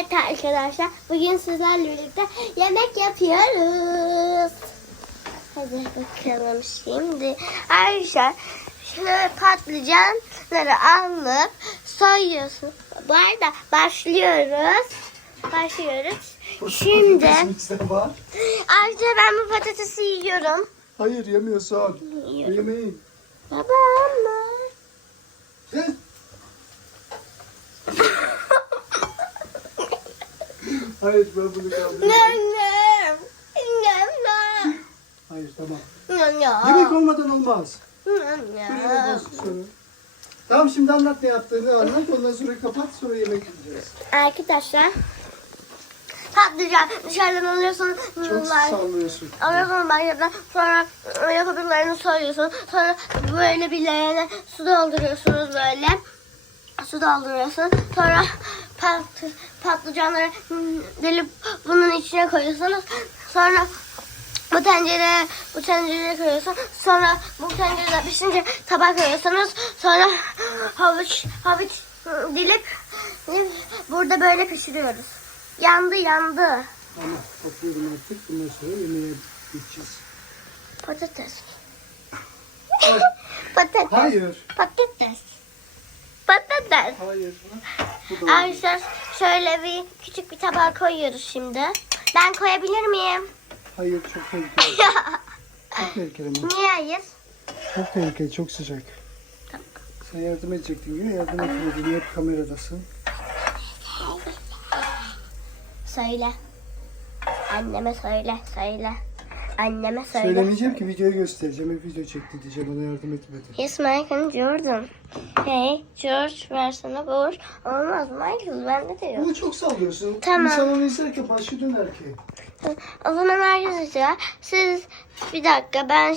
Evet arkadaşlar bugün sizlerle birlikte yemek yapıyoruz. Hadi bakalım şimdi. Arkadaşlar şöyle patlıcanları alıp soyuyorsun. Bu arada başlıyoruz. Başlıyoruz. Şimdi arkadaşlar ben bu patatesi yiyorum. Hayır yemiyorsun. Yiyorum. Yemeyin. Baba ama. Hayır ben bunu kaldırıyorum. Annem. Annem. Hayır tamam. Yemek olmadan olmaz. Şöyle Annem. sonra. Tamam şimdi anlat ne yaptığını anlat. Ondan sonra kapat sonra yemek yiyeceğiz. Arkadaşlar patlıcan dışarıdan alıyorsun. Çok sallıyorsun. Alıyorsun marketten sonra öyle kabuklarını soyuyorsun. Sonra böyle bir leğene su dolduruyorsunuz böyle. Su dolduruyorsun. Sonra pat, patlıcanları hmm, delip bunun içine koyuyorsunuz. Sonra bu tencereye, bu tencereye koyuyorsun. Sonra bu tencerede pişince tabak koyuyorsunuz. Sonra havuç, havuç hmm, dilip, burada böyle pişiriyoruz. Yandı yandı. Ama topluyorum artık. Bundan sonra yemeğe gideceğiz. Patates. Patates. Hayır. Patates. Patates. Hayır. Arkadaşlar şöyle bir küçük bir tabağa koyuyoruz şimdi. Ben koyabilir miyim? Hayır çok tehlikeli. Çok tehlikeli. Niye hayır? Çok tehlikeli, çok sıcak. Sen yardım edecektin yine yardım etmedin. Hep kameradasın. Söyle. Anneme söyle, söyle. Anneme söyle. Söylemeyeceğim ki videoyu göstereceğim. Hep video çekti diyeceğim. Bana yardım etmedi. Yes, Michael Jordan. Hey, George versene boş. Olmaz Michael, ben de diyor. Bunu çok sallıyorsun. Tamam. İnsan onu izlerken başı döner ki. O zaman arkadaşlar siz bir dakika ben